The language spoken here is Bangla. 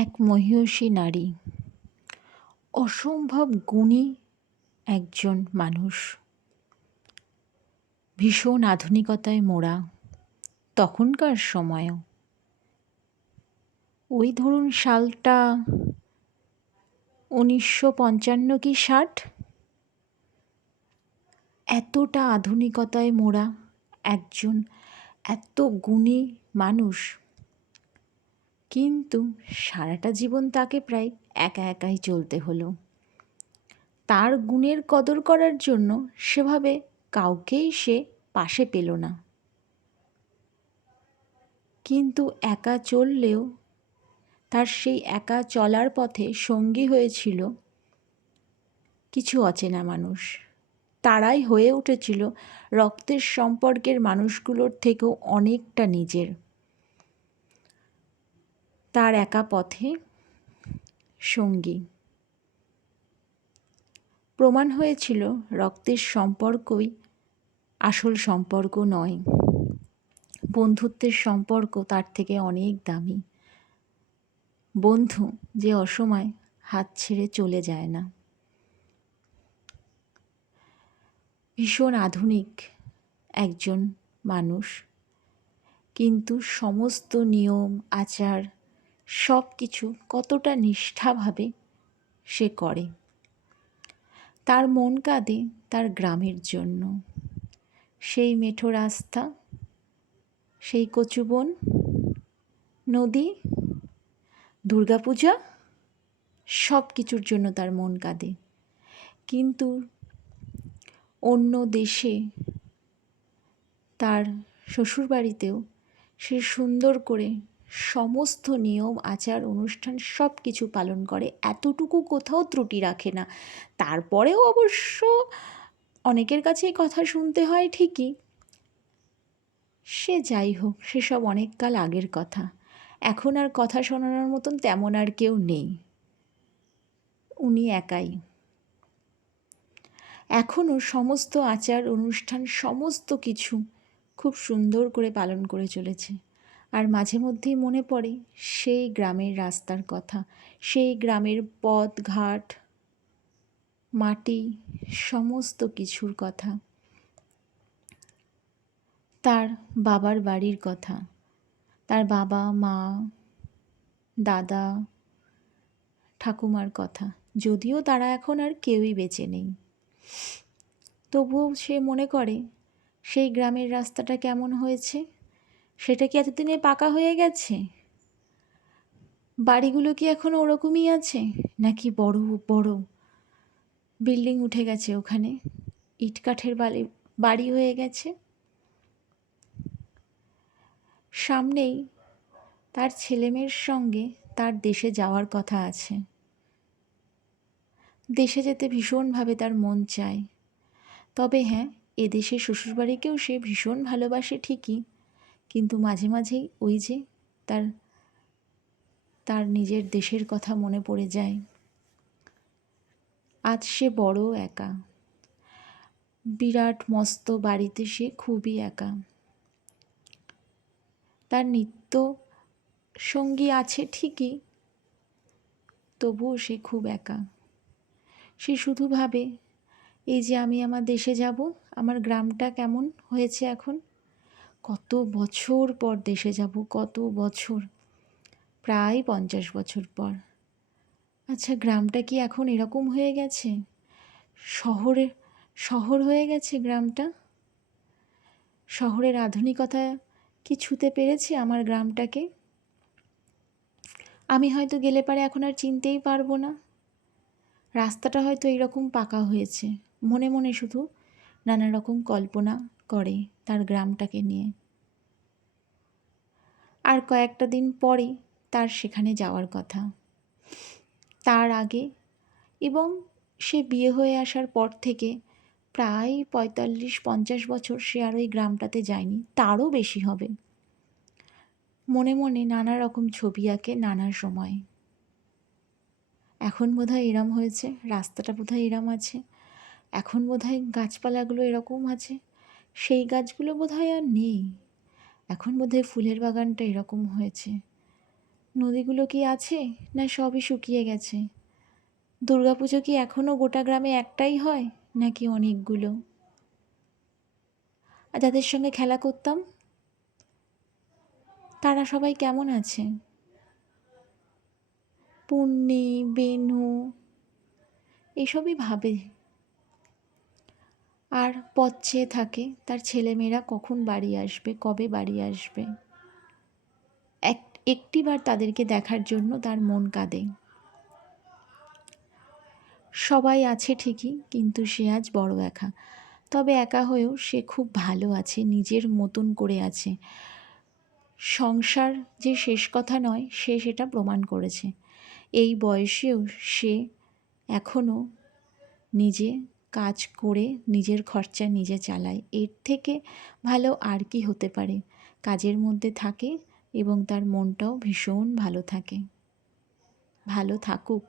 এক মহীয়সী নারী। অসম্ভব গুণী একজন মানুষ। ভীষণ আধুনিকতায় মোড়া তখনকার সময়ও। ওই ধরুন সালটা উনিশশো পঞ্চান্ন কি ষাট? এতটা আধুনিকতায় মোড়া একজন এত গুণী মানুষ। কিন্তু সারাটা জীবন তাকে প্রায় একা একাই চলতে হলো। তার গুণের কদর করার জন্য সেভাবে কাউকেই সে পাশে পেল না। কিন্তু একা চললেও তার সেই একা চলার পথে সঙ্গী হয়েছিল কিছু অচেনা মানুষ। তারাই হয়ে উঠেছিল রক্তের সম্পর্কের মানুষগুলোর থেকেও অনেকটা নিজের। তার একা পথে সঙ্গী। প্রমাণ হয়েছিল রক্তের সম্পর্কই আসল সম্পর্ক নয়। বন্ধুত্বের সম্পর্ক তার থেকে অনেক দামি। বন্ধু যে অসময় হাত ছেড়ে চলে যায় না। ভীষণ আধুনিক একজন মানুষ। কিন্তু সমস্ত নিয়ম, আচার সব কিছু কতটা নিষ্ঠাভাবে সে করে। তার মন কাঁদে তার গ্রামের জন্য। সেই মেঠো রাস্তা, সেই কচুবন নদী, দুর্গাপূজা সব কিছুর জন্য তার মন কাঁদে। কিন্তু অন্য দেশে তার শ্বশুরবাড়িতেও সে সুন্দর করে সমস্ত নিয়ম, আচার, অনুষ্ঠান সব কিছু পালন করে। এতটুকু কোথাও ত্রুটি রাখে না। তারপরেও অবশ্য অনেকের কাছে কথা শুনতে হয় ঠিকই। সে যাই হোক, সেসব অনেককাল আগের কথা। এখন আর কথা শোনানোর মতন তেমন আর কেউ নেই। উনি একাই। এখনও সমস্ত আচার, অনুষ্ঠান, সমস্ত কিছু খুব সুন্দর করে পালন করে চলেছে। আর মাঝে মধ্যেই মনে পড়ে সেই গ্রামের রাস্তার কথা, সেই গ্রামের পথ, ঘাট, মাটি, সমস্ত কিছুর কথা। তার বাবার বাড়ির কথা, তার বাবা, মা, দাদা, ঠাকুমার কথা, যদিও তারা এখন আর কেউই বেঁচে নেই। তবুও সে মনে করে, সেই গ্রামের রাস্তাটা কেমন হয়েছে? সেটা কি এতদিনে পাকা হয়ে গেছে? বাড়িগুলো কি এখনও ওরকমই আছে? নাকি বড় বড়? বিল্ডিং উঠে গেছে ওখানে। ইট কাঠের বাড়ি বাড়ি হয়ে গেছে। সামনেই তার ছেলেমেয়ের সঙ্গে তার দেশে যাওয়ার কথা আছে। দেশে যেতে ভীষণভাবে তার মন চায়। তবে হ্যাঁ এদেশে শ্বশুরবাড়িকেও সে ভীষণ ভালোবাসে ঠিকই। কিন্তু মাঝে মাঝেই ওই যে তার তার নিজের দেশের কথা মনে পড়ে যায়। আজ সে বড় একা। বিরাট মস্ত বাড়িতে সে খুবই একা। তার নিত্য সঙ্গী আছে ঠিকই, তবুও সে খুব একা। সে শুধু ভাবে, এই যে আমি আমার দেশে যাব, আমার গ্রামটা কেমন হয়েছে এখন? কত বছর পর দেশে যাব, কত বছর? প্রায় পঞ্চাশ বছর পর। আচ্ছা গ্রামটা কি এখন এরকম হয়ে গেছে? শহরে, শহর হয়ে গেছে গ্রামটা? শহরের আধুনিকতা কি ছুতে পেরেছে আমার গ্রামটাকে? আমি হয়তো গেলে পারে এখন আর চিনতেই পারব না। রাস্তাটা হয়তো এইরকম পাকা হয়েছে। মনে মনে শুধু নানা রকম কল্পনা করে তার গ্রামটাকে নিয়ে। আর কয়েকটা দিন পরে তার সেখানে যাওয়ার কথা। তার আগে এবং সে বিয়ে হয়ে আসার পর থেকে প্রায় পঁয়তাল্লিশ পঞ্চাশ বছর সে আর ওই গ্রামটাতে যায়নি, তারও বেশি হবে। মনে মনে নানা রকম ছবি আঁকে নানা সময়। এখন বোধহয় এরম হয়েছে, রাস্তাটা বোধহয় এরম আছে, এখন বোধহয় গাছপালাগুলো এরকম আছে। সেই গাছগুলো বোধহয় আর নেই। এখন বোধহয় ফুলের বাগানটা এরকম হয়েছে। নদীগুলো কি আছে না সবই শুকিয়ে গেছে? দুর্গাপুজো কি এখনও গোটা গ্রামে একটাই হয় নাকি অনেকগুলো? আর যাদের সঙ্গে খেলা করতাম, তারা সবাই কেমন আছে? পুণ্যি বেনু, এসবই ভাবে। আর পথ চেয়ে থাকে, তার ছেলেমেয়েরা কখন বাড়ি আসবে, কবে বাড়ি আসবে। এক, একটিবার তাদেরকে দেখার জন্য তার মন কাঁদে। সবাই আছে ঠিকই, কিন্তু সে আজ বড় একা। তবে একা হয়েও সে খুব ভালো আছে, নিজের মতন করে আছে। সংসার যে শেষ কথা নয়, সে সেটা প্রমাণ করেছে। এই বয়সেও সে এখনও নিজে কাজ করে নিজের খরচা নিজে চালায়। এর থেকে ভালো আর কি হতে পারে? কাজের মধ্যে থাকে এবং তার মনটাও ভীষণ ভালো থাকে। ভালো থাকুক।